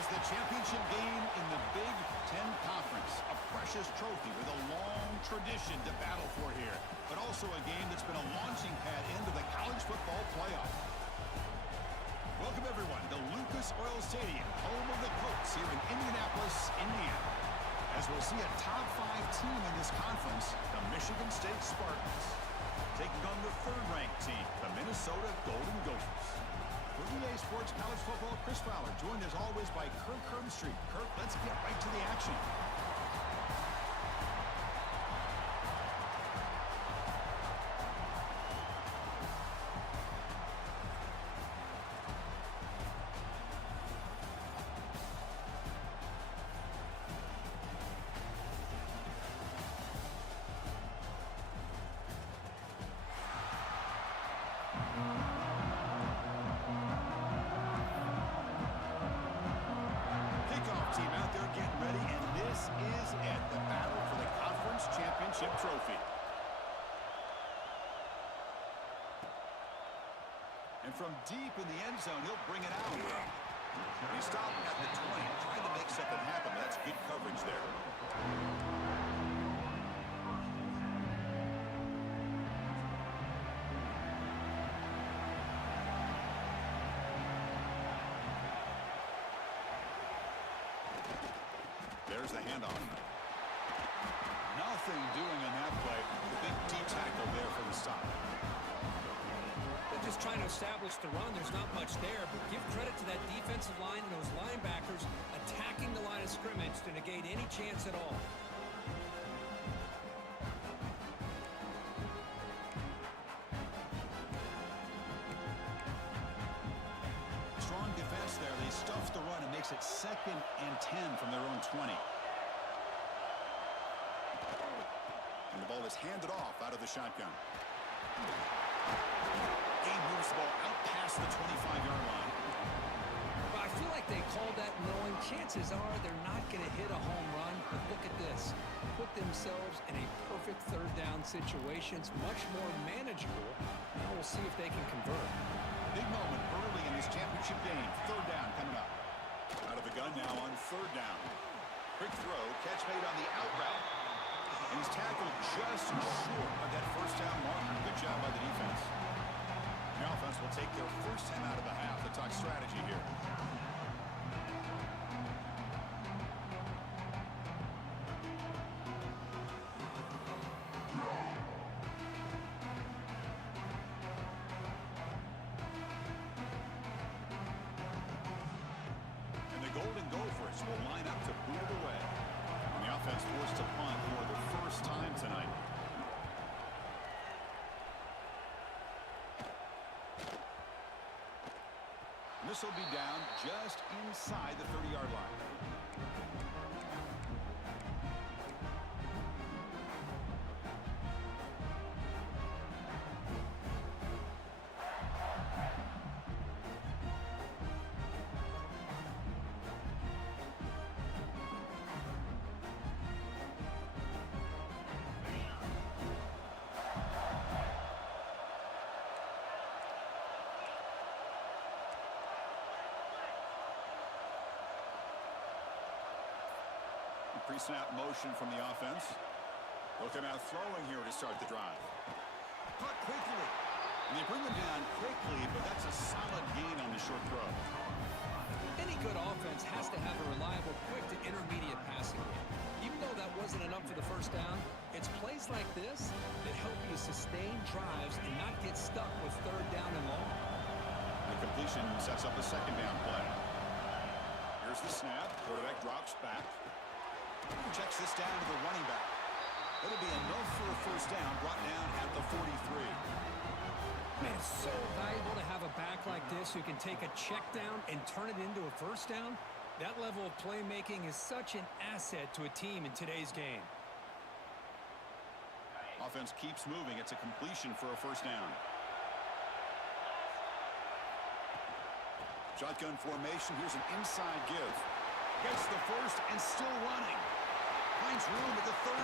is the championship game in the Big Ten Conference. A precious trophy with a long tradition to battle for here, but also a game that's been a launching pad into the college football playoff. Welcome, everyone, to Lucas Oil Stadium, home of the Colts here in Indianapolis, Indiana. As we'll see a top-5 team in this conference, the Michigan State Spartans, taking on the third-ranked team, the Minnesota Golden Gophers. For EA Sports College Football, Chris Fowler, joined as always by Kirk Herbstreit. Kirk, let's get right to the action. And from deep in the end zone, he'll bring it out. He's stopping at the 20, trying to make something happen. That's good coverage there. There's the handoff. Nothing doing on that play. The big D tackle there for the stop. They're just trying to establish the run. There's not much there, but give credit to that defensive line and those linebackers attacking the line of scrimmage to negate any chance at all. Strong defense there. They stuff the run and makes it 2nd and 10 from their own 20. And the ball is handed off out of the shotgun. Moves the ball out past the 25-yard line. Well, I feel like they called that knowing chances are they're not going to hit a home run. But look at this. Put themselves in a perfect third down situation. It's much more manageable. Now we'll see if they can convert. Big moment early in this championship game. Third down coming up. Out of the gun now on third down. Quick throw. Catch made on the out route. And he's tackled just short of that first down marker. Good job by the defense. The offense will take their first time out of the half to talk strategy here. And the Golden Gophers will line up to boot it away. And the offense forced to punt for the first time tonight. This will be down just inside the 30-yard line. Pre-snap motion from the offense. They'll come out throwing here to start the drive. Caught quickly. And they bring them down quickly, but that's a solid gain on the short throw. Any good offense has to have a reliable, quick to intermediate passing game. Even though that wasn't enough for the first down, it's plays like this that help you sustain drives and not get stuck with third down and long. The completion sets up a second down play. Here's the snap. Quarterback drops back. Checks this down to the running back. It'll be enough for a first down, brought down at the 43. Man, it's so valuable to have a back like this who can take a check down and turn it into a first down. That level of playmaking is such an asset to a team in today's game. Offense keeps moving. It's a completion for a first down. Shotgun formation. Here's an inside give. Gets the first and still running. Finds room at the 30.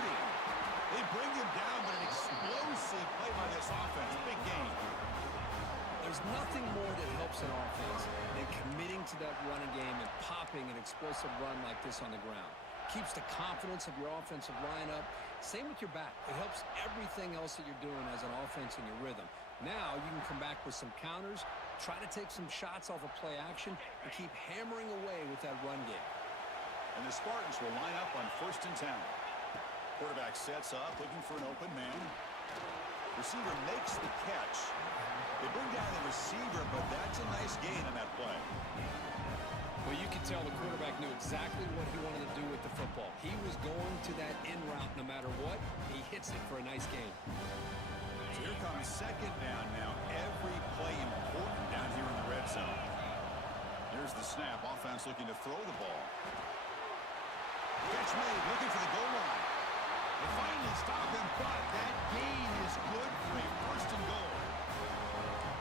They bring him down, but an explosive play by this offense. Big game. A There's nothing more that helps an offense than committing to that running game and popping an explosive run like this on the ground. Keeps the confidence of your offensive line up. Same with your back. It helps everything else that you're doing as an offense in your rhythm. Now you can come back with some counters, try to take some shots off of play action, and keep hammering away with that run game. And the Spartans will line up on 1st and 10. Quarterback sets up, looking for an open man. Receiver makes the catch. They bring down the receiver, but that's a nice gain on that play. Well, you can tell the quarterback knew exactly what he wanted to do with the football. He was going to that in route no matter what. He hits it for a nice gain. So here comes 2nd down now. Every play important down here in the red zone. Here's the snap. Offense looking to throw the ball. Catch made, looking for the goal line. They finally stop him, but that gain is good for a 1st and goal.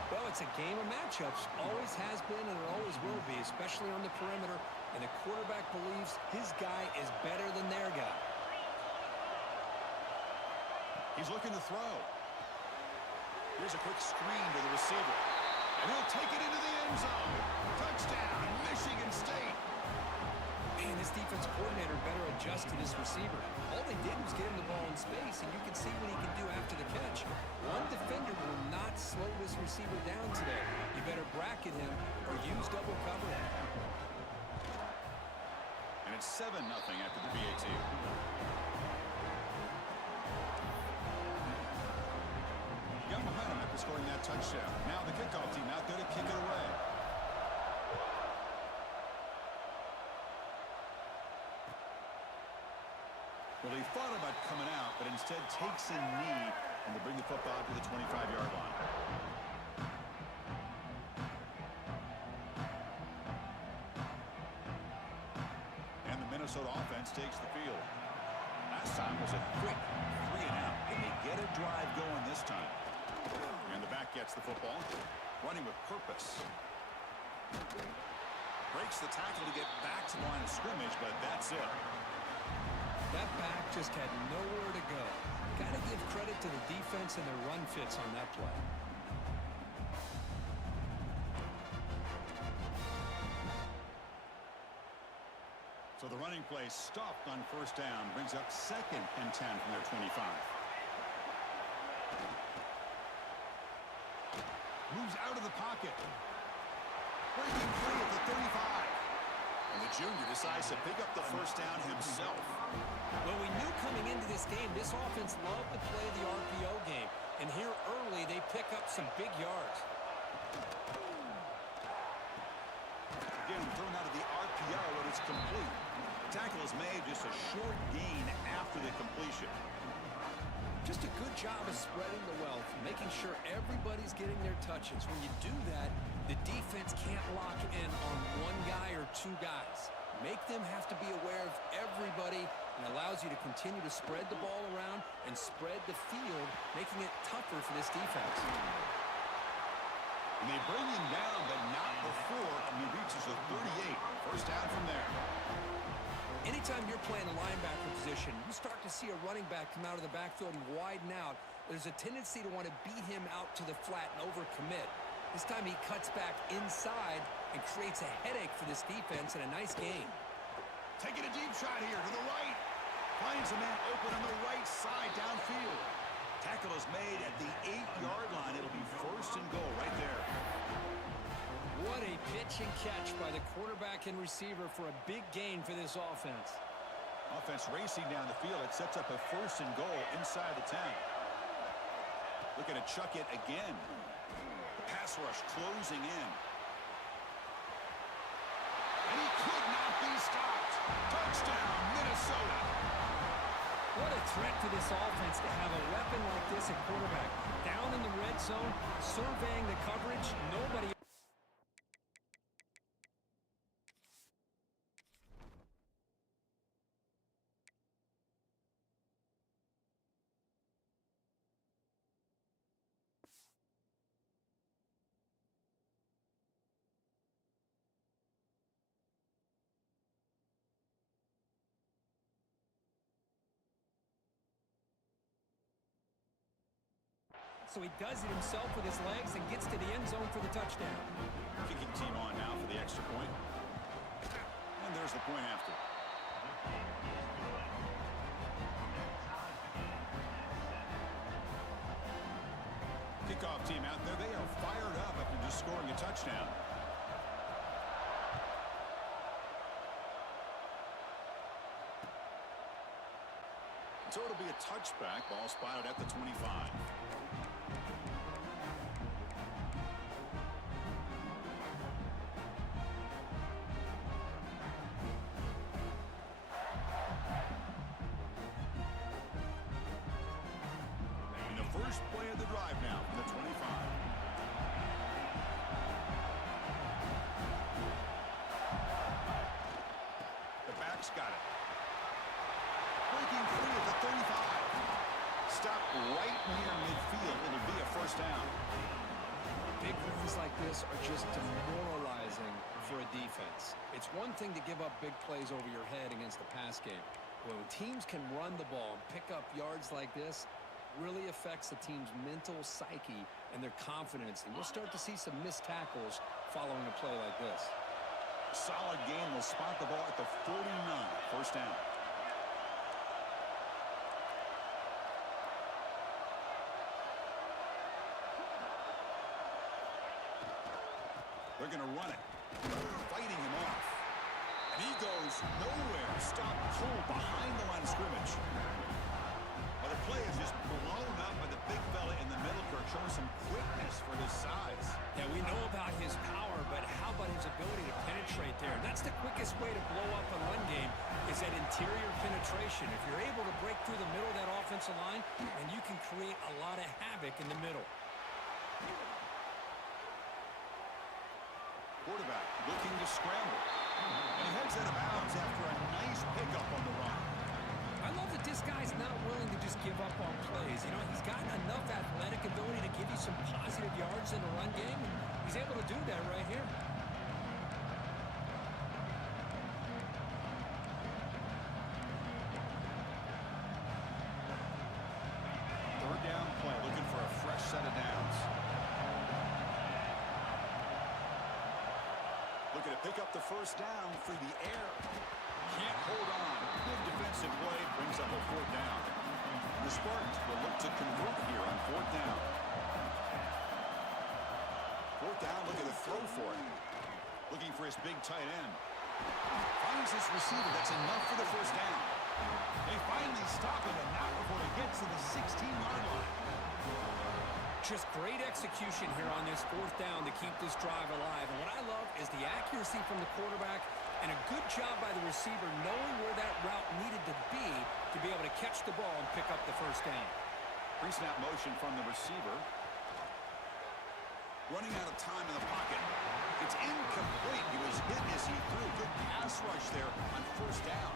Well, it's a game of matchups. Always has been and it always will be, especially on the perimeter. And the quarterback believes his guy is better than their guy. He's looking to throw. Here's a quick screen to the receiver. And he'll take it into the end zone. Touchdown, Michigan State. Man, this defense coordinator better adjust to this receiver. All they did was get him the ball in space, and you can see what he can do after the catch. One defender will not slow this receiver down today. You better bracket him or use double cover. And it's 7-0 after the PAT. Got momentum after scoring that touchdown. Now the kickoff team out there to kick it away. Well, he thought about coming out, but instead takes a knee and they bring the football to the 25-yard line. And the Minnesota offense takes the field. Last time was a quick 3 and out. Can they get a drive going this time? And the back gets the football, running with purpose. Breaks the tackle to get back to the line of scrimmage, but that's it. That back just had nowhere to go. Got to give credit to the defense and their run fits on that play. So the running play stopped on 1st down, brings up 2nd and 10 from their 25. Moves out of the pocket. Breaking free at the 35. And the junior decides to pick up the 1st down himself. Well, we knew coming into this game, this offense loved to play the RPO game. And here early, they pick up some big yards. Again, thrown out of the RPO, and it's complete. Tackle is made, just a short gain after the completion. Just a good job of spreading the wealth, making sure everybody's getting their touches. When you do that, the defense can't lock in on one guy or two guys. Make them have to be aware of everybody, and allows you to continue to spread the ball around and spread the field, making it tougher for this defense. And they bring him down, but not before he reaches the 38. 1st down from there. Anytime you're playing a linebacker position, you start to see a running back come out of the backfield and widen out. There's a tendency to want to beat him out to the flat and overcommit. This time he cuts back inside and creates a headache for this defense and a nice gain. Taking a deep shot here to the right. Finds a man open on the right side downfield. Tackle is made at the 8-yard line. It'll be 1st and goal right there. What a pitch and catch by the quarterback and receiver for a big gain for this offense. Offense racing down the field. It sets up a 1st and goal inside the 10. Looking to chuck it again. Pass rush closing in. And he could not be stopped. Touchdown, Minnesota. What a threat to this offense to have a weapon like this at quarterback. Down in the red zone, surveying the coverage, nobody... so he does it himself with his legs and gets to the end zone for the touchdown. Kicking team on now for the extra point. And there's the point after. Kickoff team out there. They are fired up after just scoring a touchdown. So it'll be a touchback. Ball spotted at the 25. And the first play of the drive now from the 25. The back's got it. Breaking free at the 35. Stop right near midfield. It'll be a first down. Big runs like this are just demoralizing for a defense. It's one thing to give up big plays over your head against the pass game. When teams can run the ball and pick up yards like this, really affects the team's mental psyche and their confidence. And you'll start to see some missed tackles following a play like this. Solid game. Will spot the ball at the 49. First down. They're going to run it. Fighting him off. And he goes nowhere. Stop pulled behind the line of scrimmage. But the play is just blown up by the big fella in the middle. Kirk showing some quickness for his size. Yeah, we know about his power, but how about his ability to penetrate there? That's the quickest way to blow up a run game is that interior penetration. If you're able to break through the middle of that offensive line, then you can create a lot of havoc in the middle. Quarterback looking to scramble. And he heads out of bounds after a nice pickup on the run. I love that this guy's not willing to just give up on plays. You know, he's got enough athletic ability to give you some positive yards in the run game. And he's able to do that right here. Third down play, looking for a fresh set of downs. Looking to pick up the first down through the air. Can't hold on. Good defensive play. Brings up a fourth down. The Spartans will look to convert here on fourth down. Fourth down, looking to throw for it. Looking for his big tight end. Finds his receiver. That's enough for the first down. They finally stop it, and not before it gets to the 16-yard line. Just great execution here on this fourth down to keep this drive alive. And what I love is the accuracy from the quarterback and a good job by the receiver knowing where that route needed to be able to catch the ball and pick up the first down. Pre-snap motion from the receiver. Running out of time in the pocket. It's incomplete. He was hit as he threw. Good pass rush there on first down.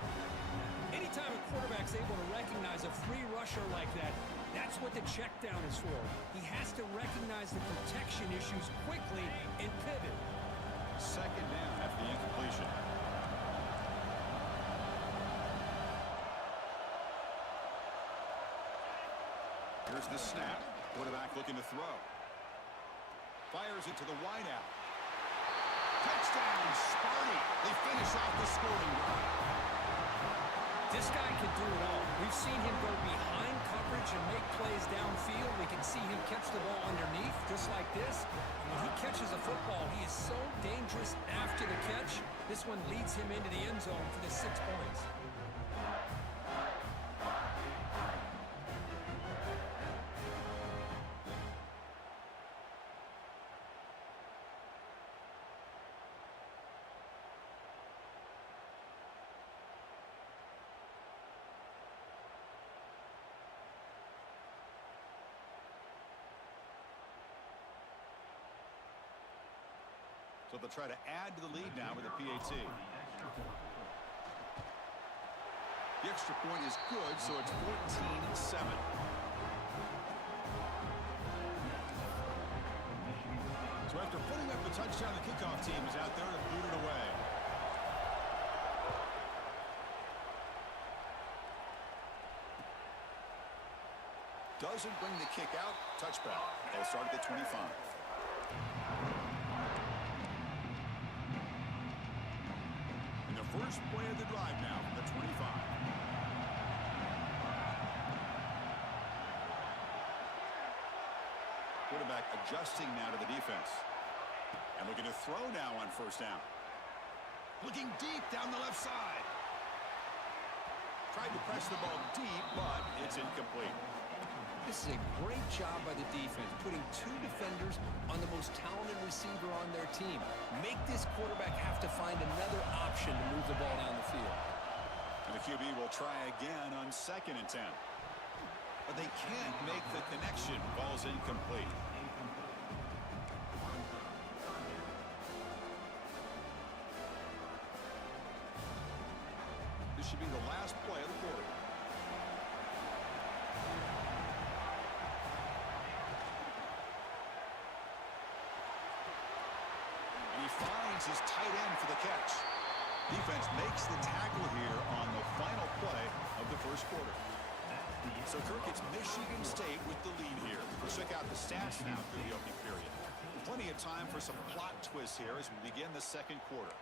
Anytime a quarterback's able to recognize a free rusher like that, that's what the check down is for. He has to recognize the protection issues quickly and pivot. Second down after the incompletion. Here's the snap. Quarterback looking to throw. Fires it to the wideout. Touchdown, Sparty. They finish off the scoring drive. This guy can do it all. We've seen him go behind coverage and make plays downfield. We can see him catch the ball underneath, just like this. And when he catches a football, he is so dangerous after the catch. This one leads him into the end zone for the 6 points. So they'll try to add to the lead now with a PAT. The extra point is good, so it's 14-7. So after putting up the touchdown, the kickoff team is out there to boot it away. Doesn't bring the kick out. Touchback. They'll start at the 25. And the first play of the drive now from the 25. Quarterback adjusting now to the defense. And looking to throw now on first down. Looking deep down the left side. Tried to press the ball deep, but it's incomplete. This is a great job by the defense, putting two defenders on the most talented receiver on their team. Make this quarterback have to find another option to move the ball down the field. And the QB will try again on 2nd and 10. But they can't make the connection. Ball's incomplete. This should be the last play of the quarter. And he finds his tight end for the catch. Defense makes the tackle here on the final play of the first quarter. So, Kirk, it's Michigan State with the lead here. Let's check out the stats now through the opening period. Plenty of time for some plot twists here as we begin the second quarter.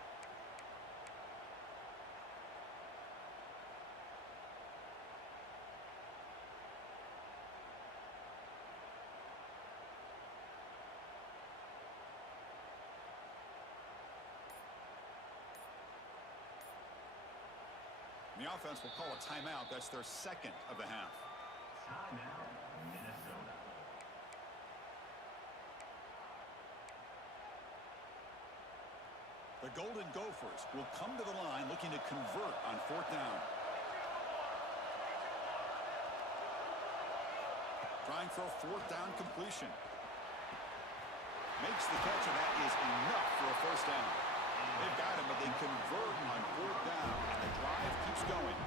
The offense will call a timeout. That's their second of the half. Timeout, Minnesota. The Golden Gophers will come to the line looking to convert on 4th down. Trying for a 4th down completion. Makes the catch, and that is enough for a first down. They've got him, but they convert on 4th down, and the drive keeps going.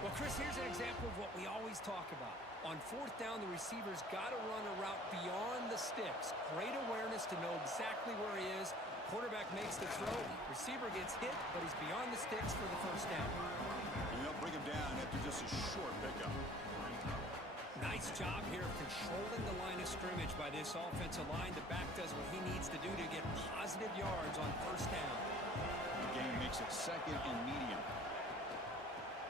Well, Chris, here's an example of what we always talk about. On 4th down, the receiver's got to run a route beyond the sticks. Great awareness to know exactly where he is. Quarterback makes the throw. Receiver gets hit, but he's beyond the sticks for the first down. And they'll bring him down after just a short pickup. Nice job here of controlling the line of scrimmage by this offensive line. The back does what he needs to do to get positive yards on first down. The game makes it 2nd and medium.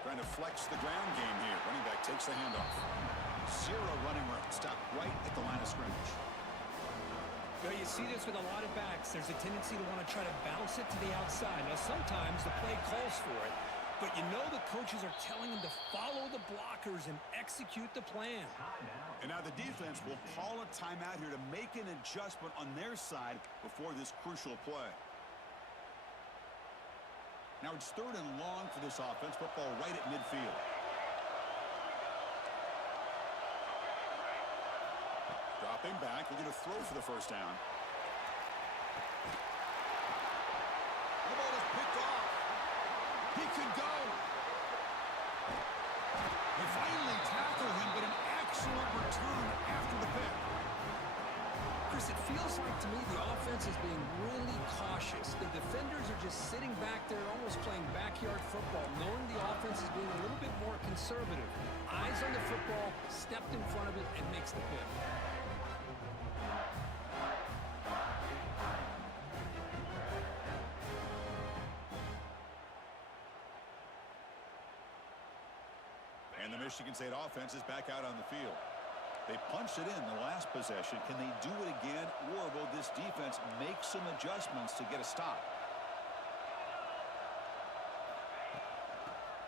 Trying to flex the ground game here. Running back takes the handoff. 0 running route. Stop right at the line of scrimmage. Well, you see this with a lot of backs. There's a tendency to want to try to bounce it to the outside. Now, sometimes the play calls for it, but you know the coaches are telling them to follow the blockers and execute the plan. And now the defense will call a timeout here to make an adjustment on their side before this crucial play. Now it's 3rd and long for this offense. Football right at midfield. Dropping back. We're going to throw for the first down. The ball is picked off. He could go. They finally tackle him, but an excellent return after the pick. Chris, it feels like to me the offense is being really cautious. The defenders are just sitting back there almost playing backyard football, knowing the offense is being a little bit more conservative. Eyes on the football, stepped in front of it, and makes the pick. And the Michigan State offense is back out on the field. They punched it in the last possession. Can they do it again, or will this defense make some adjustments to get a stop?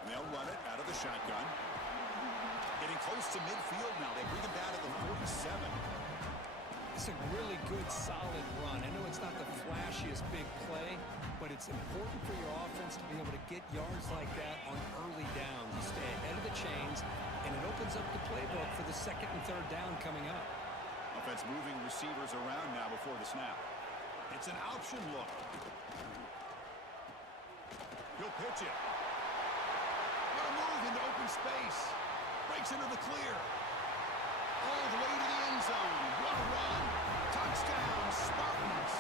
And they'll run it out of the shotgun. Getting close to midfield now. They bring it down to the 47. It's a really good, solid run. I know it's not the flashiest big play, but it's important for your offense to be able to get yards like that on early downs. You stay ahead of the chains, and it opens up the playbook for the 2nd and 3rd down coming up. Offense moving receivers around now before the snap. It's an option look. He'll pitch it. What a move into open space. Breaks into the clear. All the way to the end zone. What a run. Touchdown, Spartans.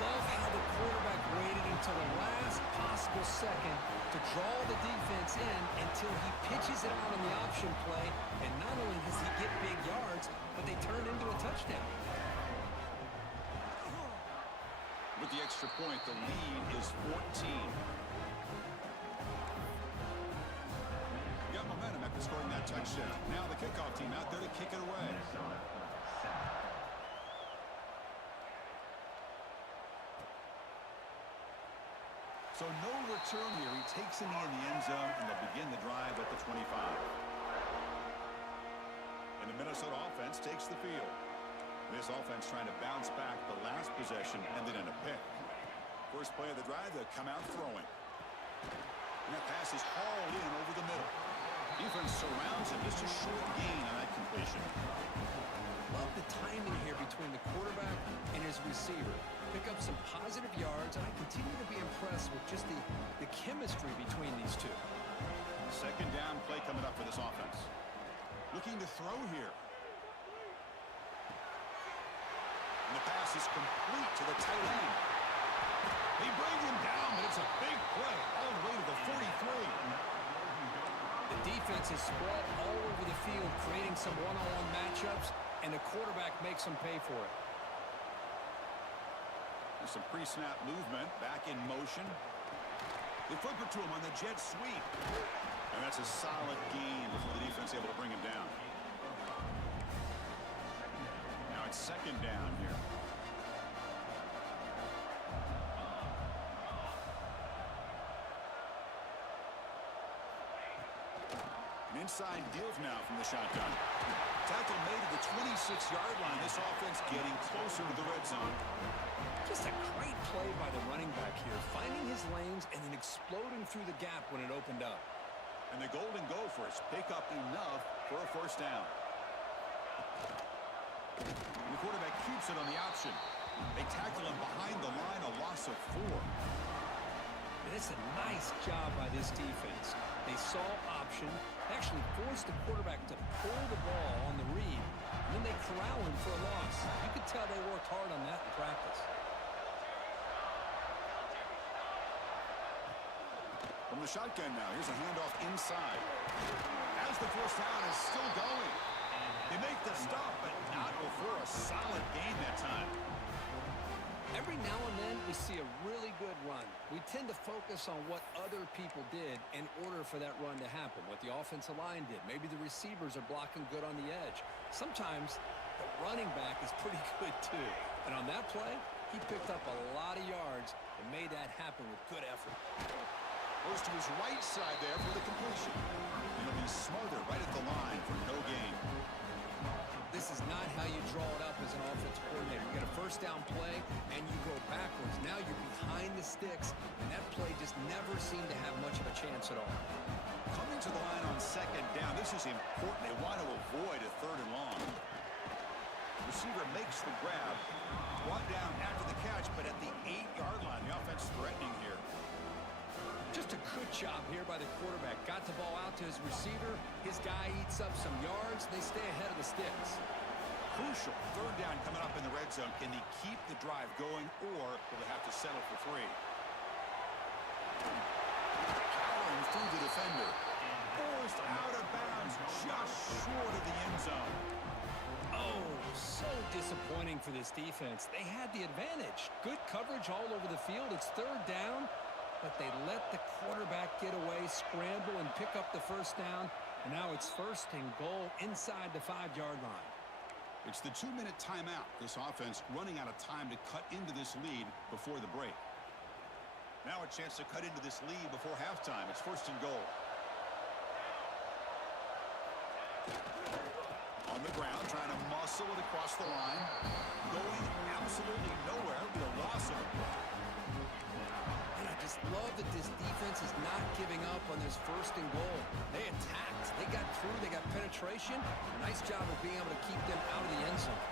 Love how the quarterback waited until the last possible second to draw the defense in until he pitches it out on the option play, and not only does he get big yards, but they turn into a touchdown. With the extra point, the lead is 14. Got momentum after scoring that touchdown. Now the kickoff team out there to kick it away. Minnesota, 7. So no return here. He takes it in the end zone, and they'll begin the drive at the 25. And the Minnesota offense takes the field. This offense trying to bounce back. The last possession ended in a pick. First play of the drive, they'll come out throwing. And that pass is hauled in over the middle. Defense surrounds him. Just a short gain on that completion. Love the timing here between the quarterback and his receiver. Pick up some positive yards, and I continue to be impressed with just the chemistry between these two. Second down play coming up for this offense. Looking to throw here. And the pass is complete to the tight end. They bring him down, but it's a big play all the way to the 43. The defense is spread all over the field, creating some one-on-one matchups, and the quarterback makes them pay for it. There's some pre-snap movement, back in motion. They flip it to him on the jet sweep. And that's a solid gain before the defense able to bring him down. Now it's second down here. An inside give now from the shotgun. Tackle made to the 26-yard line. This offense getting closer to the red zone. Just a great play by the running back here, finding his lanes and then exploding through the gap when it opened up. And the Golden Gophers pick up enough for a first down. And the quarterback keeps it on the option. They tackle him behind the line, a loss of 4. And it's a nice job by this defense. They saw option, actually forced the quarterback to pull the ball on the read, and then they corral him for a loss. You could tell they worked hard on that in practice. From the shotgun now, here's a handoff inside. As the first down is still going. They make the stop, but not before a solid gain that time. Every now and then, we see a really good run. We tend to focus on what other people did in order for that run to happen, what the offensive line did. Maybe the receivers are blocking good on the edge. Sometimes the running back is pretty good, too. And on that play, he picked up a lot of yards and made that happen with good effort. Goes to his right side there for the completion. It'll be smothered right at the line for no gain. This is not how you draw it up as an offensive coordinator. You get a first down play, and you go backwards. Now you're behind the sticks, and that play just never seemed to have much of a chance at all. Coming to the line on second down, this is important. They want to avoid a third and long. Receiver makes the grab. Brought down after the catch, but at the 8-yard line, the offense threatening here. Just a good job here by the quarterback. Got the ball out to his receiver. His guy eats up some yards. They stay ahead of the sticks. Crucial. Third down coming up in the red zone. Can they keep the drive going, or will they have to settle for 3? Powering through the defender. Forced out of bounds just short of the end zone. Oh, so disappointing for this defense. They had the advantage. Good coverage all over the field. It's third down. But they let the quarterback get away, scramble, and pick up the first down. And now it's first and goal inside the 5-yard line. It's the 2-minute timeout. This offense running out of time to cut into this lead before the break. Now a chance to cut into this lead before halftime. It's first and goal. On the ground, trying to muscle it across the line. Going absolutely nowhere. It'll be a loss of a play. Love that this defense is not giving up on this first and goal. They attacked. They got through. They got penetration. Nice job of being able to keep them out of the end zone.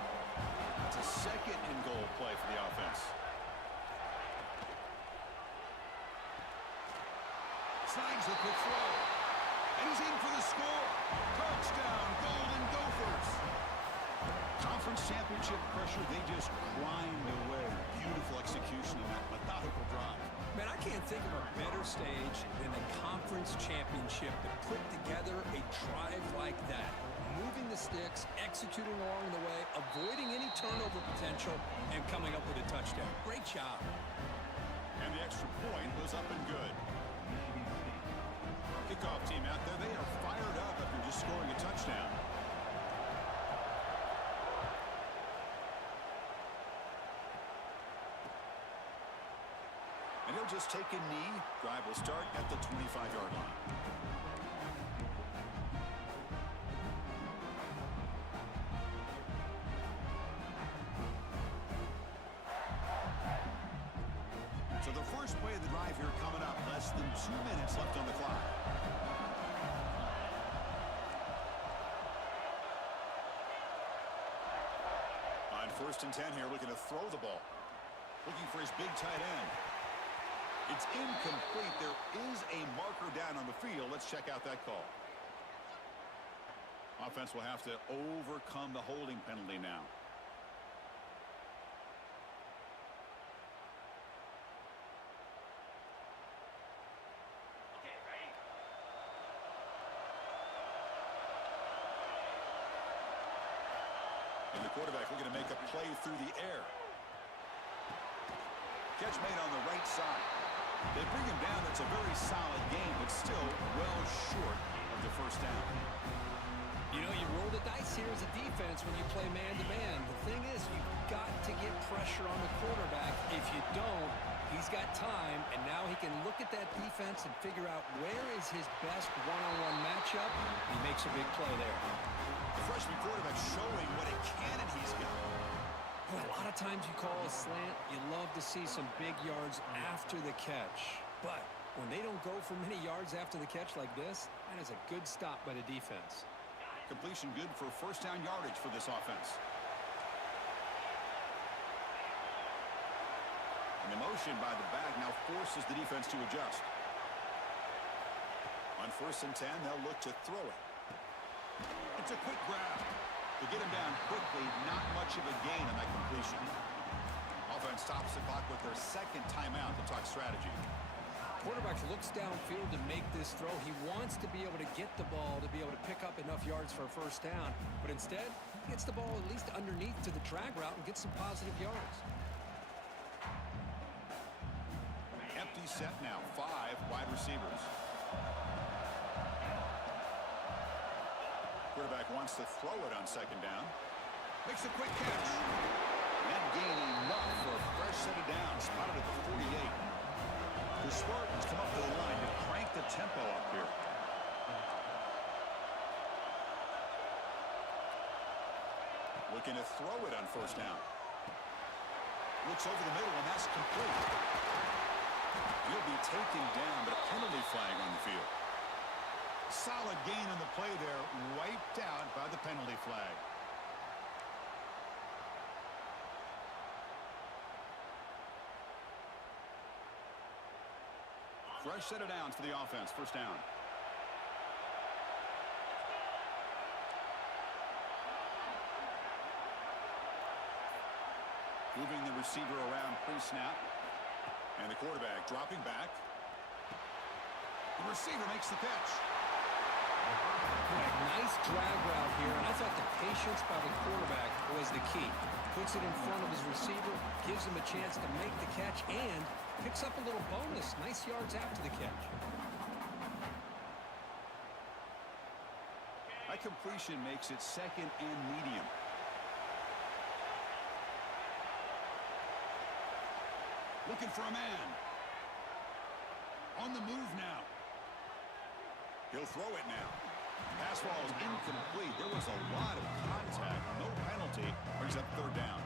It's a second and goal play for the offense. Slides the quick throw. And he's in for the score. Touchdown, Golden Gophers. Conference championship pressure, they just grind away. Beautiful Beautiful execution in that methodical drive. Man, I can't think of a better stage than the conference championship to put together a drive like that. Moving the sticks, executing along the way, avoiding any turnover potential, and coming up with a touchdown. Great job. And the extra point was up and good. Kickoff team out there, they are fired up after just scoring a touchdown. And he'll just take a knee. Drive will start at the 25-yard line. So the first play of the drive here coming up. Less than 2 minutes left on the clock. On 1st and 10 here, looking to throw the ball. Looking for his big tight end. It's incomplete. There is a marker down on the field. Let's check out that call. Offense will have to overcome the holding penalty now. Okay, ready? And the quarterback looking to make a play through the air. Catch made on the right side. They bring him down. It's a very solid game, but still well short of the first down. You know, you roll the dice here as a defense when you play man-to-man. The thing is, you've got to get pressure on the quarterback. If you don't, he's got time, and now he can look at that defense and figure out where is his best one-on-one matchup. He makes a big play there. The freshman quarterback showing what a cannon he's got. Boy, a lot of times you call a slant, you love to see some big yards after the catch. But when they don't go for many yards after the catch like this, that is a good stop by the defense. Completion good for first down yardage for this offense. And the motion by the back now forces the defense to adjust. On 1st and 10, they'll look to throw it. It's a quick grab. To get him down quickly, not much of a gain on that completion. Offense stops the clock with their second timeout to talk strategy. Quarterback looks downfield to make this throw. He wants to be able to get the ball to be able to pick up enough yards for a first down. But instead, he gets the ball at least underneath to the drag route and gets some positive yards. Empty set now, 5 wide receivers. Quarterback wants to throw it on second down. Makes a quick catch. And gaining enough for a fresh set of downs. Spotted at the 48. The Spartans come up to the line to crank the tempo up here. Looking to throw it on first down. Looks over the middle, and that's complete. He'll be taken down, but a penalty flag on the field. Solid gain on the play there, wiped out by the penalty flag. Fresh set of downs for the offense, first down. Moving the receiver around pre-snap. And the quarterback dropping back. The receiver makes the catch. Nice drag route here, and I thought the patience by the quarterback was the key. Puts it in front of his receiver, gives him a chance to make the catch, and picks up a little bonus. Nice yards after the catch. That completion makes it second and medium. Looking for a man. On the move now. He'll throw it now. Pass ball is incomplete. There was a lot of contact. No penalty. Brings up third down.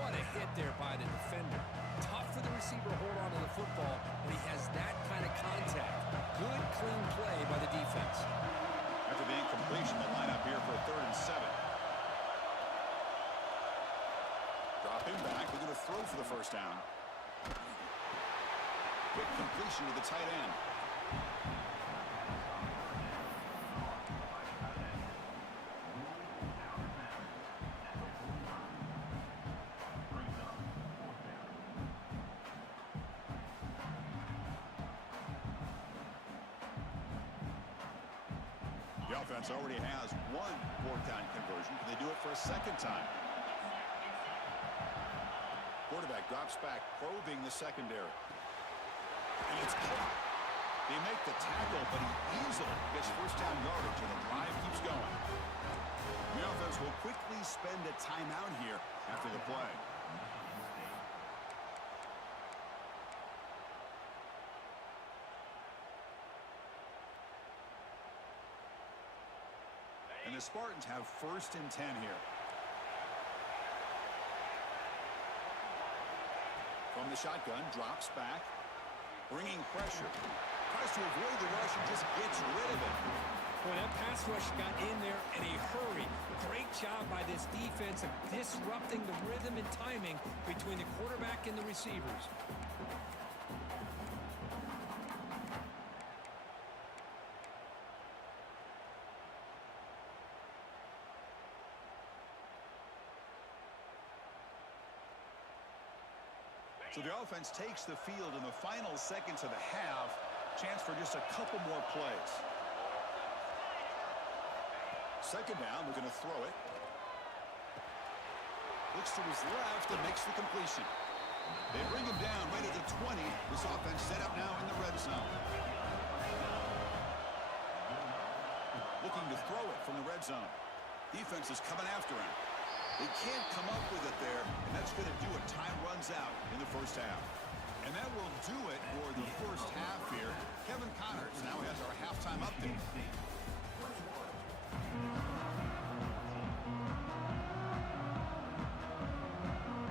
What a hit there by the defender. Tough for the receiver to hold on to the football, but he has that kind of contact. Good, clean play by the defense. After the incompletion, the lineup here for a 3rd and 7. Dropping back. They're going to throw for the first down. Quick completion to the tight end. offense already has one fourth down conversion. Can they do it for a second time? Quarterback drops back, probing the secondary. And it's caught. They make the tackle, but he easily gets first down yardage, and the drive keeps going. The offense will quickly spend a timeout here after the play. And the Spartans have 1st and 10 here. From the shotgun, drops back, bringing pressure. Tries to avoid the rush and just gets rid of it. Boy, that pass rush got in there in a hurry. Great job by this defense of disrupting the rhythm and timing between the quarterback and the receivers. So the offense takes the field in the final seconds of the half. Chance for just a couple more plays. Second down, we're going to throw it. Looks to his left and makes the completion. They bring him down right at the 20. This offense set up now in the red zone. Looking to throw it from the red zone. Defense is coming after him. They can't come up with it there, and that's going to do it. Time runs out in the first half. And that will do it for the first half here. Kevin Connors now has our halftime update.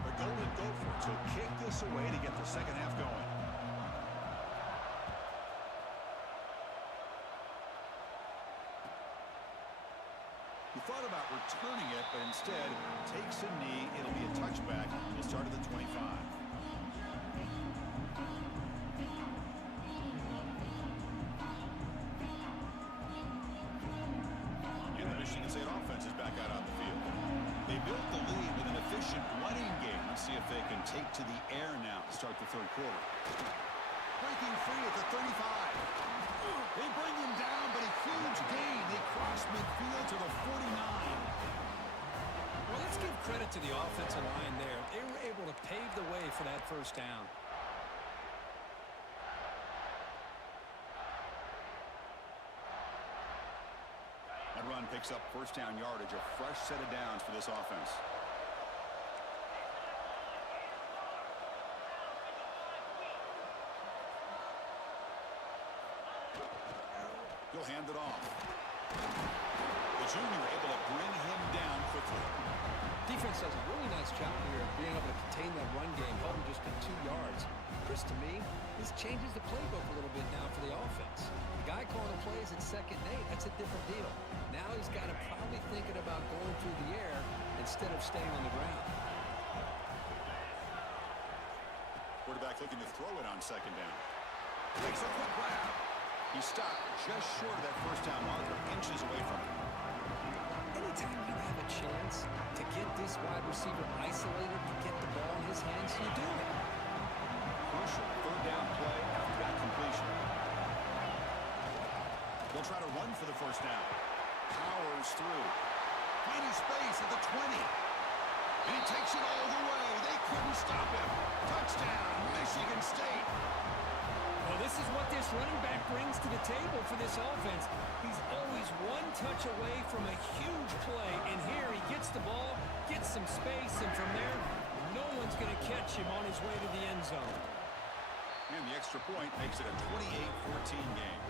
The Golden Gophers will kick this away to get the second half going. He thought about returning it, but instead takes a knee. It'll be a touchback. He'll start at the 25. And the Michigan State offense is back out on the field. They built the lead with an efficient running game. Let's see if they can take to the air now to start the third quarter. Breaking free at the 35. They bring him down, but a huge gain. They cross midfield to the 49. Well, let's give credit to the offensive line there. They were able to pave the way for that first down. That run picks up first down yardage, a fresh set of downs for this offense. He'll hand it off. The junior able to bring him down quickly. Defense does a really nice job here of being able to contain that run game, held him just to 2 yards. Chris, to me, this changes the playbook a little bit now for the offense. The guy calling the plays at 2nd and 8, that's a different deal. Now he's got to probably thinking about going through the air instead of staying on the ground. Quarterback looking to throw it on 2nd down. Makes a quick grab. He stopped just short of that first down marker, inches away from it. Anytime you have a chance to get this wide receiver isolated and get the ball in his hands, you do it. Crucial 3rd down play after that completion. They'll try to run for the first down. Powers through. Finding space at the 20. And he takes it all the way. They couldn't stop him. Touchdown, Michigan State. Well, this is what this running back brings to the table for this offense. He's always one touch away from a huge play, and here he gets the ball, gets some space, and from there, no one's going to catch him on his way to the end zone. And the extra point makes it a 28-14 game.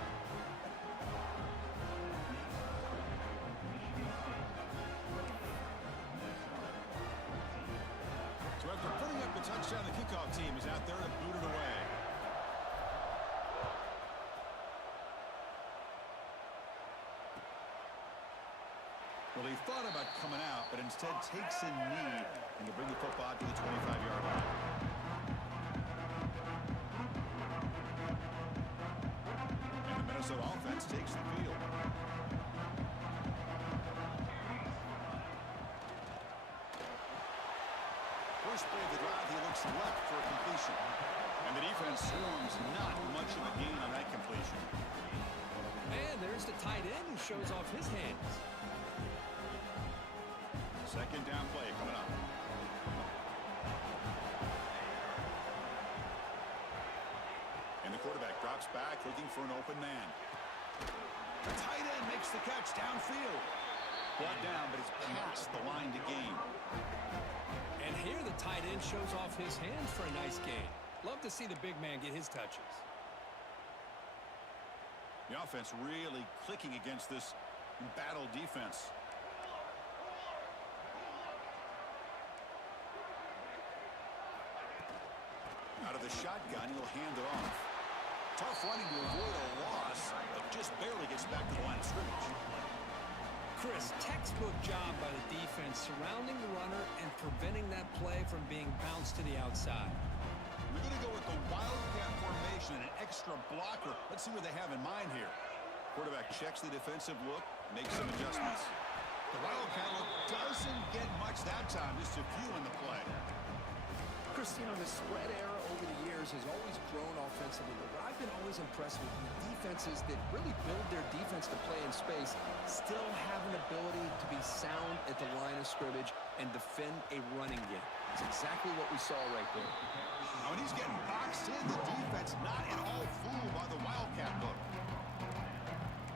So after putting up the touchdown, the kickoff team is out there to boot it away. Well, he thought about coming out, but instead takes a knee and to bring the football to the 25-yard line. And the Minnesota offense takes the field. First play of the drive, he looks left for a completion. And the defense swarms not much of a gain on that completion. And there's the tight end who shows off his hands. Second down play coming up. And the quarterback drops back looking for an open man. The tight end makes the catch downfield. Brought down, but it's past the line to gain. And here the tight end shows off his hands for a nice gain. Love to see the big man get his touches. The offense really clicking against this battle defense. Out of the shotgun, he'll hand it off. Tough running to avoid a loss, but just barely gets back to the line of scrimmage. Chris, textbook job by the defense surrounding the runner and preventing that play from being bounced to the outside. We're going to go with the wildcat formation and an extra blocker. Let's see what they have in mind here. Quarterback checks the defensive look, makes some adjustments. The wildcat look doesn't get much that time, just a few in the play. Chris, the spread era over the years has always grown offensively, but what I've been always impressed with the defenses that really build their defense to play in space still have an ability to be sound at the line of scrimmage and defend a running game. It's exactly what we saw right there. Now, when he's getting boxed in, the defense not at all fooled by the wildcat look.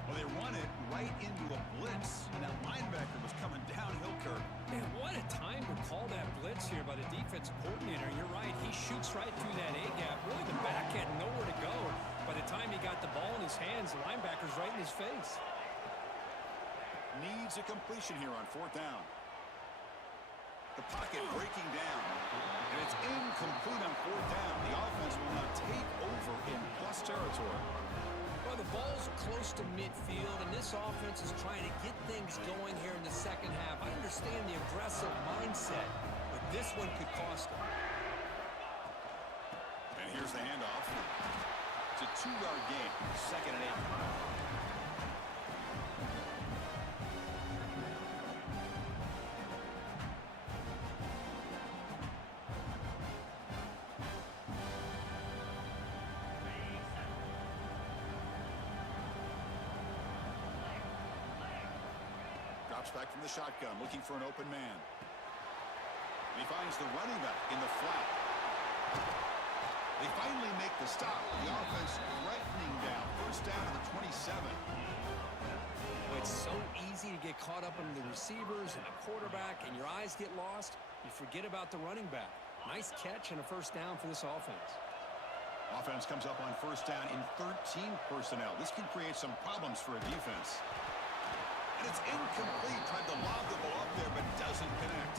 Well, they run it right into a blitz, and that linebacker was coming downhill, Kirk. Man, what a time to call that blitz here by the defensive coordinator. You're right. He shoots right through that A-gap. Really, the back had nowhere to go. By the time he got the ball in his hands, the linebacker's right in his face. Needs a completion here on fourth down. The pocket breaking down, and it's incomplete on fourth down. The offense will now take over in plus territory. Well, the ball's close to midfield, and this offense is trying to get things going here in the second half. I understand the aggressive mindset, but this one could cost them. And here's the handoff. It's a 2-yard gain, second and 8. Back from the shotgun, looking for an open man. And he finds the running back in the flat. They finally make the stop. The offense threatening down. First down to the 27. Well, it's so easy to get caught up in the receivers and the quarterback, and your eyes get lost. You forget about the running back. Nice catch and a first down for this offense. Offense comes up on first down in 13 personnel. This can create some problems for a defense. And it's incomplete. Tried to lob the ball up there, but doesn't connect.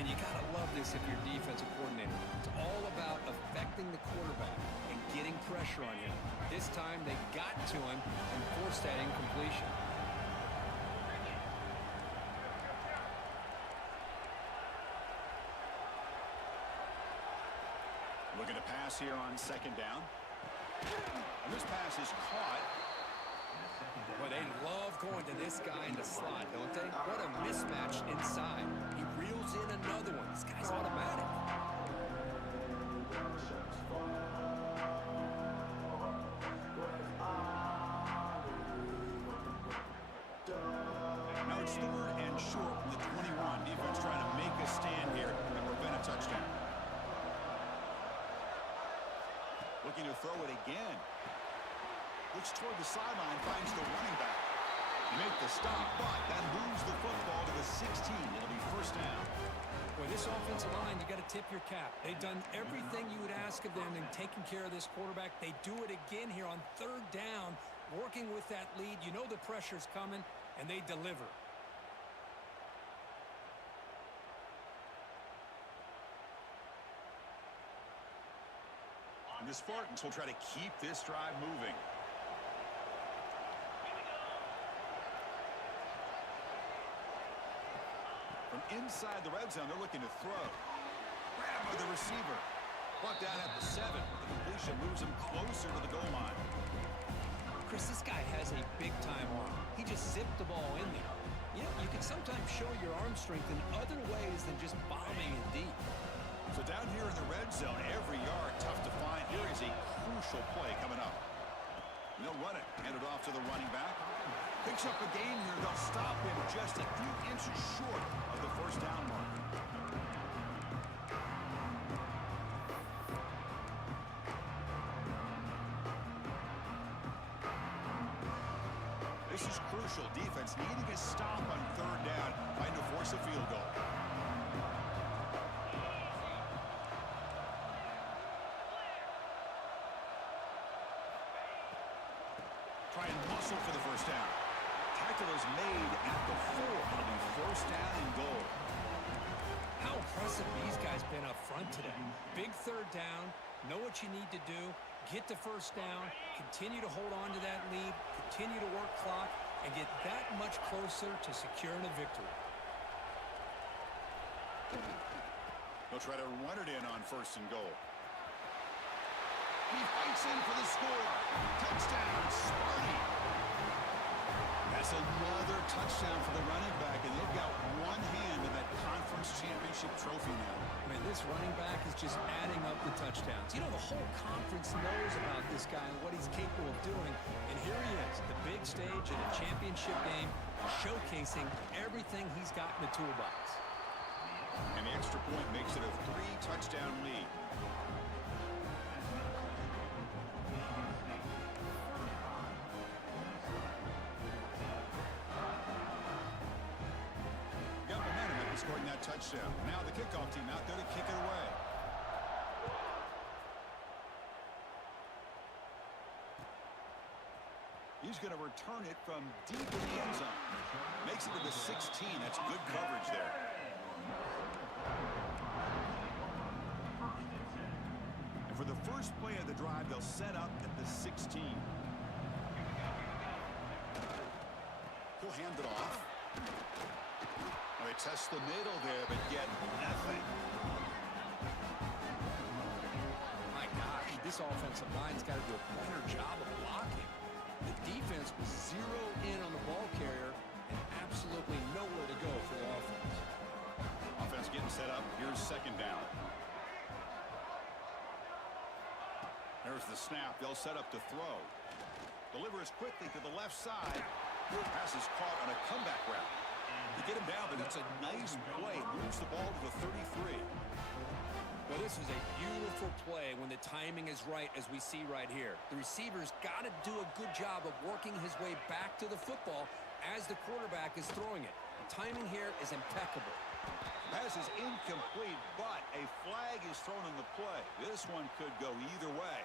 And you got to love this if you're defensive coordinator. It's all about affecting the quarterback and getting pressure on him. This time they got to him and forced that incompletion. Looking to pass here on second down. And this pass is caught. Well, they love going to this guy in the slot, don't they? What a mismatch inside. He reels in another one. This guy's automatic. Now it's third and short from the 21. Defense trying to make a stand here and prevent a touchdown. Looking to throw it again. Looks toward the sideline, finds the running back. They make the stop, but that moves the football to the 16. It'll be first down. Boy, this offensive line, you got to tip your cap. They've done everything you would ask of them in taking care of this quarterback. They do it again here on third down, working with that lead. You know the pressure's coming, and they deliver. And the Spartans will try to keep this drive moving. From inside the red zone, they're looking to throw. Grab by the receiver. Brought down at the 7. The completion moves him closer to the goal line. Chris, this guy has a big-time arm. He just zipped the ball in there. You know, you can sometimes show your arm strength in other ways than just bombing it deep. So down here in the red zone, every yard tough to find. Here is a crucial play coming up. And they'll run it. Hand it off to the running back. Picks up a gain here. They'll stop him just a few inches short of the first down mark. This is crucial. Defense needing a stop on third down, trying to force a field goal. Try and muscle for the first down. Tackle is made at the 4. It'll be first down and goal. How impressive these guys been up front today. Big third down, know what you need to do, get the first down, continue to hold on to that lead, continue to work clock, and get that much closer to securing a victory. They'll try to run it in on first and goal. He fights in for the score. Touchdown, Sparty. That's another touchdown for the running back, and they've got one hand in that conference championship trophy now. Man, this running back is just adding up the touchdowns. You know, the whole conference knows about this guy and what he's capable of doing. And here he is, the big stage in a championship game, showcasing everything he's got in the toolbox. And the extra point makes it a 3-touchdown lead. Got momentum after scoring that touchdown. Now the kickoff team out there to kick it away. He's going to return it from deep in the end zone. Makes it to the 16. That's good coverage there. And for the first play of the drive, they'll set up at the 16. He'll hand it off. Well, they test the middle there, but get nothing. My gosh, this offensive line's got to do a better job of blocking. The defense was zero in on the ball carrier and absolutely nowhere to go for the offense. Offense getting set up. Here's second down. There's the snap. They'll set up to throw. Delivers quickly to the left side. Pass is caught on a comeback route. To get him down, but it's a nice play. Moves the ball to the 33. Well, this was a beautiful play when the timing is right, as we see right here. The receiver's got to do a good job of working his way back to the football as the quarterback is throwing it. The timing here is impeccable. Pass is incomplete, but a flag is thrown on the play. This one could go either way.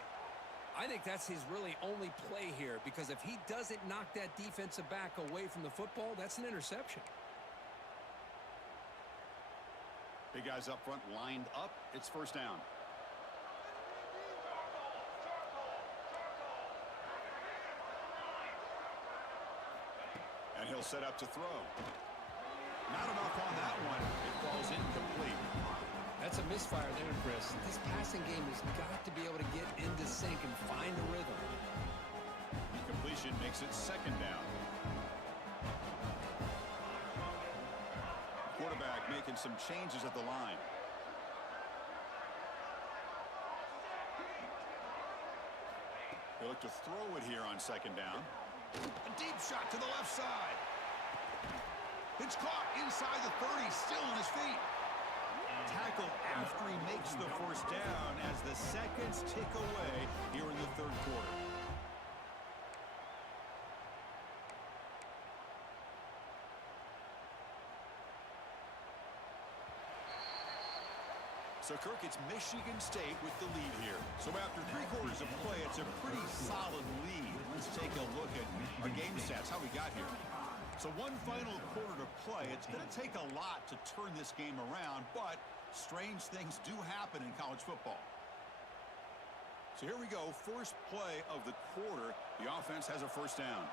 I think that's his really only play here, because if he doesn't knock that defensive back away from the football, that's an interception. Big guys up front lined up. It's first down. And he'll set up to throw. Not enough on that one. It falls incomplete. That's a misfire there, Chris. This passing game has got to be able to get into sync and find a rhythm. Incompletion makes it second down. Quarterback making some changes at the line. They look to throw it here on second down. A deep shot to the left side. It's caught inside the 30, still on his feet. Tackle after he makes the first down as the seconds tick away here in the third quarter. So, Kirk, it's Michigan State with the lead here. So after 3 quarters of play, it's a pretty solid lead. Let's take a look at our game stats, how we got here. So one final quarter to play. It's going to take a lot to turn this game around, but strange things do happen in college football. So here we go. First play of the quarter. The offense has a first down.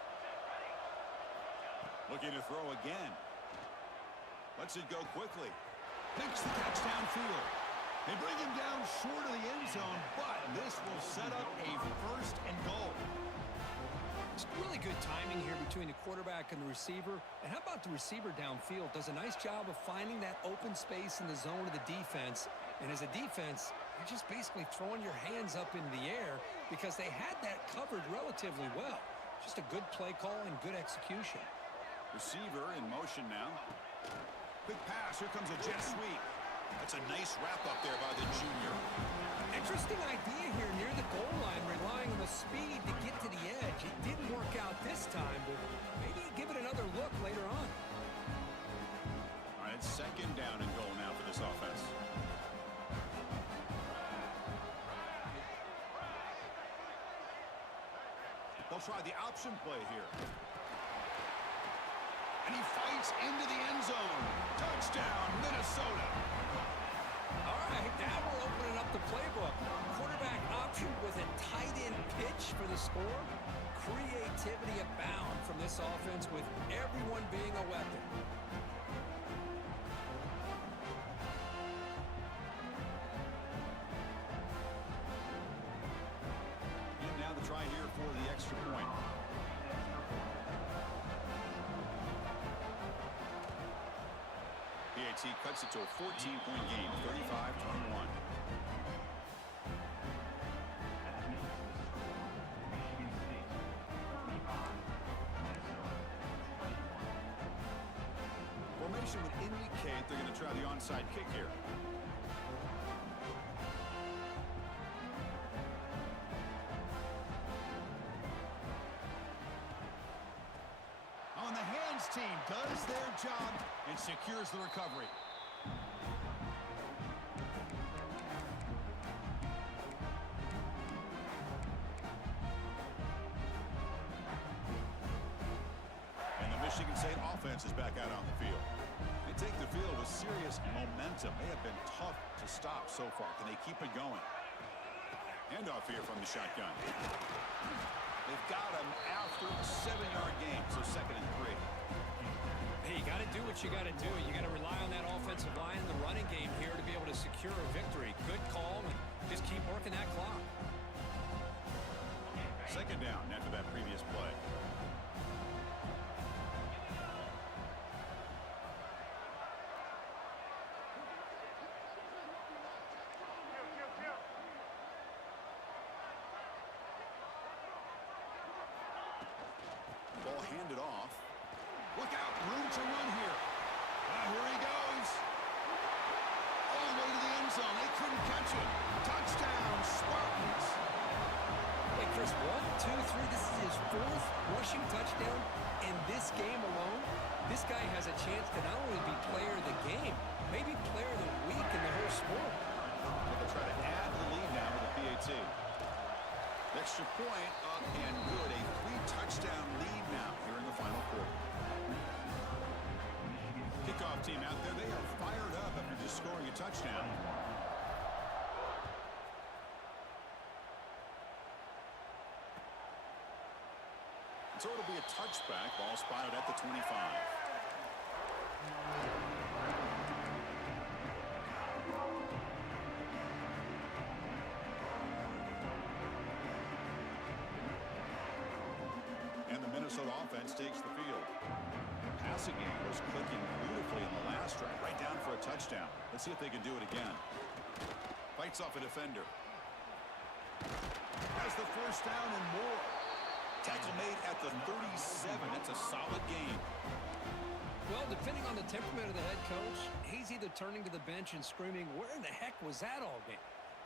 Looking to throw again. Lets it go quickly. Makes the catch downfield. They bring him down short of the end zone, but this will set up a first and goal. It's really good timing here between the quarterback and the receiver. And how about the receiver downfield? Does a nice job of finding that open space in the zone of the defense. And as a defense, you're just basically throwing your hands up in the air because they had that covered relatively well. Just a good play call and good execution. Receiver in motion now. Quick pass. Here comes a jet sweep. That's a nice wrap-up there by the junior. Interesting idea here near the goal line, relying on the speed to get to the edge. It didn't work out this time, but maybe give it another look later on. All right, second down and goal now for this offense. They'll try the option play here. And he fights into the end zone. Touchdown, Minnesota. All right, now we're opening up the playbook. Quarterback option with a tight end pitch for the score. Creativity abound from this offense with everyone being a weapon. And now the try here for the extra point. PAT cuts it to a 14-point game, 35-21. Formation would indicate they're going to try the onside kick here. On the hands team does their job and secures the recovery. And the Michigan State offense is back out on the field. They take the field with serious momentum. They have been tough to stop so far. Can they keep it going? Handoff here from the shotgun. They've got him after a 7-yard gain, so 2nd and 3. Hey, you got to do what you got to do. You got to rely on that offensive line in the running game here to be able to secure a victory. Good call, and just keep working that clock. 2nd down after that previous play. Ball handed off. Look out, room to run here. Here he goes. All the way to the end zone. They couldn't catch him. Touchdown, Spartans. Hey, Chris, 1, 2, 3. This is his 4th rushing touchdown in this game alone. This guy has a chance to not only be player of the game, maybe player of the week in the whole sport. They'll try to add the lead now with the PAT. Extra point up and good. A 3-touchdown lead now here in the final quarter. Kickoff team out there. They are fired up after just scoring a touchdown. So it'll be a touchback. Ball spotted at the 25. And the Minnesota offense takes the field. The passing game was clicking beautifully in the last drive, right down for a touchdown. Let's see if they can do it again. Fights off a defender. Has the first down and more. Tackle made at the 37. That's a solid game. Well, depending on the temperament of the head coach, he's either turning to the bench and screaming, where in the heck was that all game?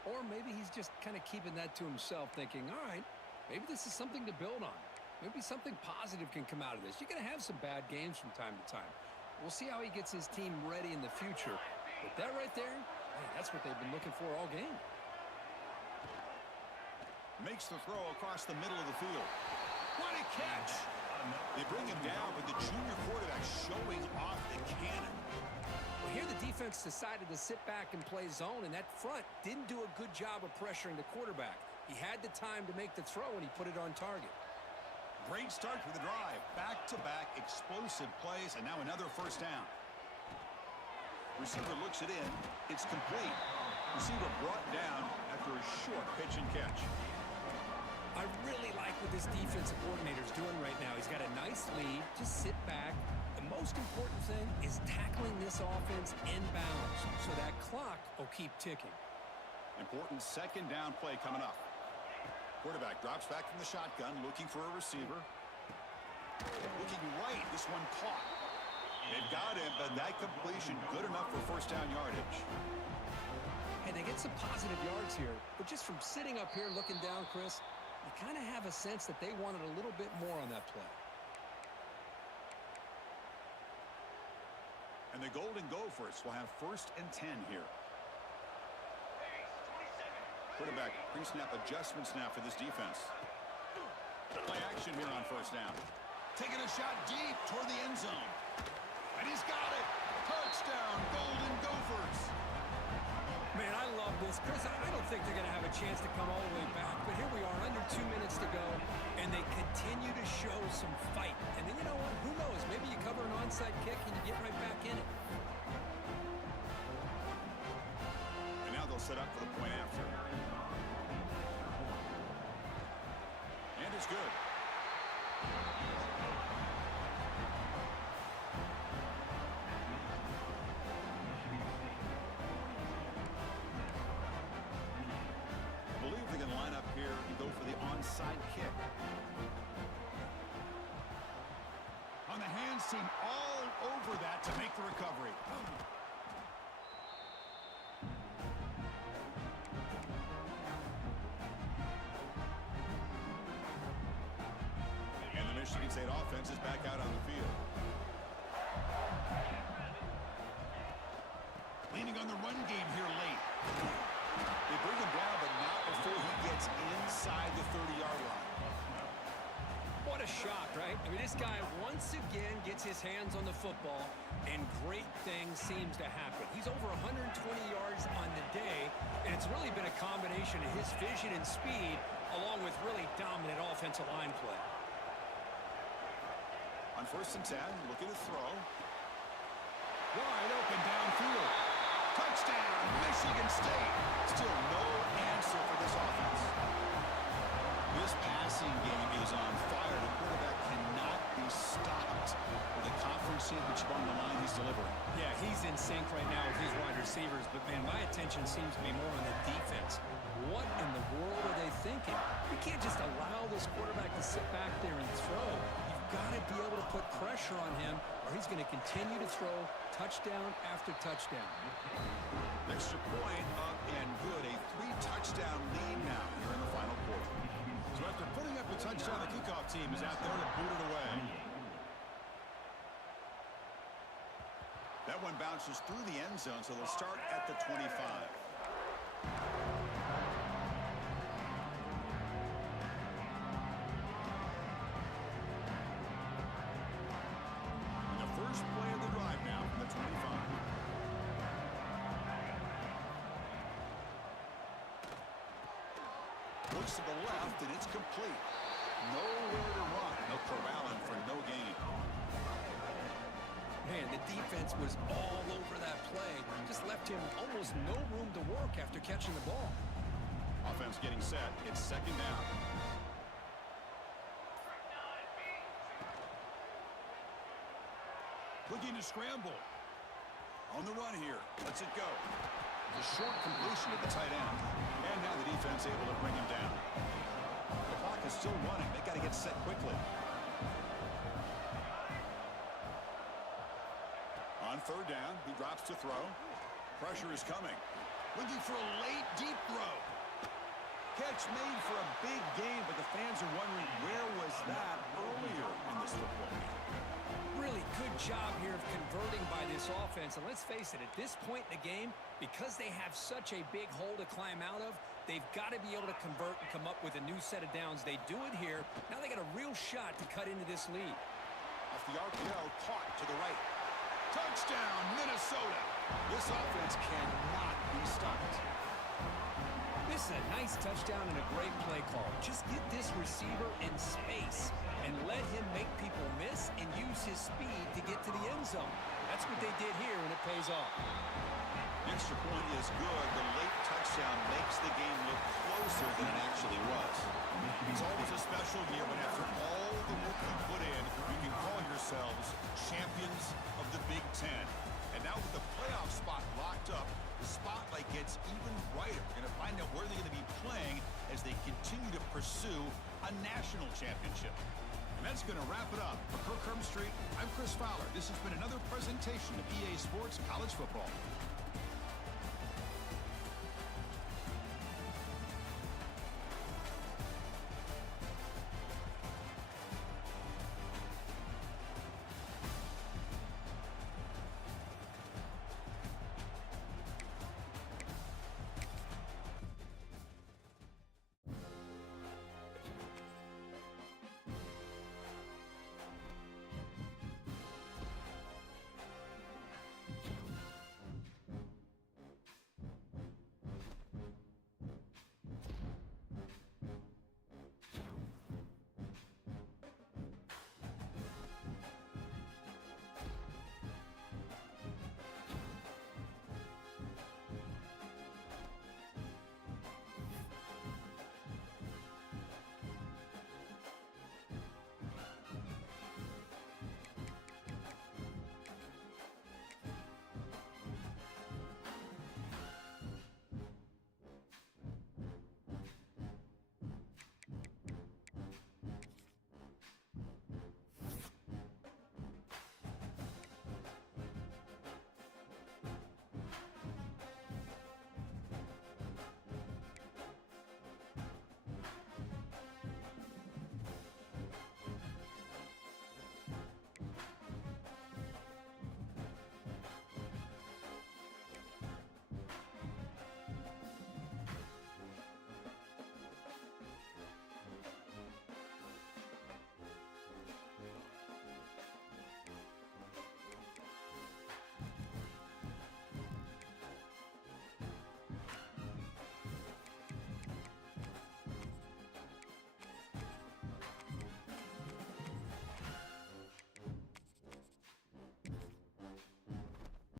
Or maybe he's just kind of keeping that to himself, thinking, all right, maybe this is something to build on. Maybe something positive can come out of this. You're going to have some bad games from time to time. We'll see how he gets his team ready in the future. But that right there, hey, that's what they've been looking for all game. Makes the throw across the middle of the field. What a catch! They bring him down, but the junior quarterback showing off the cannon. Well, here the defense decided to sit back and play zone, and that front didn't do a good job of pressuring the quarterback. He had the time to make the throw, and he put it on target. Great start for the drive. Back-to-back explosive plays, and now another first down. Receiver looks it in. It's complete. Receiver brought down after a short pitch and catch. I really like what this defensive coordinator is doing right now. He's got a nice lead. Just sit back. The most important thing is tackling this offense inbounds so that clock will keep ticking. Important second down play coming up. Quarterback drops back from the shotgun, looking for a receiver. Looking right, this one caught. They've got him, but that completion good enough for first down yardage. And they get some positive yards here, but just from sitting up here looking down, Chris, you kind of have a sense that they wanted a little bit more on that play. And the Golden Gophers will have 1st and 10 here. Quarterback pre-snap adjustments now for this defense. Play action here on first down. Taking a shot deep toward the end zone. And he's got it. Touchdown, Golden Gophers. Man, I love this. Chris, I don't think they're going to have a chance to come all the way back, but here we are, under 2 minutes to go, and they continue to show some fight. And then, you know what? Who knows? Maybe you cover an onside kick and you get right back in it. And now they'll set up for the point after. And it's good. I believe they're going to line up here and go for the onside kick. On the hands team all over that to make the recovery. And the Michigan State offense is back out on the field. Leaning on the run game here late. They bring him down, but not before he gets inside the 30-yard line. What a shock, right? I mean, this guy once again gets his hands on the football, and great things seems to happen. He's over 120 yards on the day, and it's really been a combination of his vision and speed, along with really dominant offensive line play. On 1st and 10, look at the throw. Wide open downfield. Touchdown, Michigan State. Still no answer for this offense. This passing game is on fire. The quarterback cannot be stopped with a conference championship on the line he's delivering. Yeah, he's in sync right now with his wide receivers, but, man, my attention seems to be more on the defense. What in the world are they thinking? You can't just allow this quarterback to sit back there and throw. You've got to be able to put pressure on him, or he's going to continue to throw touchdown after touchdown. Extra point up and good. A 3-touchdown lead now here in the final quarter. So after putting up a touchdown, the kickoff team is out there to boot it away. That one bounces through the end zone, so they'll start at the 25. The first play of the drive now from the 25. Looks to the left, and it's complete. Nowhere to run. No corralling for no gain. Man, the defense was all over that play. Just left him almost no room to work after catching the ball. Offense getting set. It's 2nd down. Looking to scramble. On the run here. Lets it go. The short completion to the tight end. And now the defense able to bring him down. The clock is still running. They got to get set quickly. On 3rd down, he drops to throw. Pressure is coming. Looking for a late, deep throw. Catch made for a big game, but the fans are wondering where was that earlier in this football game. Really good job here of converting by this offense. And let's face it, at this point in the game, because they have such a big hole to climb out of, they've got to be able to convert and come up with a new set of downs. They do it here. Now they got a real shot to cut into this lead. Off the RPO, caught to the right. Touchdown, Minnesota. This offense cannot be stopped. This is a nice touchdown and a great play call. Just get this receiver in space and let him make people miss and use his speed to get to the end zone. That's what they did here, and it pays off. The extra point is good. The late touchdown makes the game look closer than it actually was. It's always a special year, but after all the work you put in, you can call yourselves champions of the Big Ten. And now with the playoff spot locked up, the spotlight gets even brighter. We're going to find out where they're going to be playing as they continue to pursue a national championship. And that's going to wrap it up. For Kirk Street, I'm Chris Fowler. This has been another presentation of EA Sports College Football.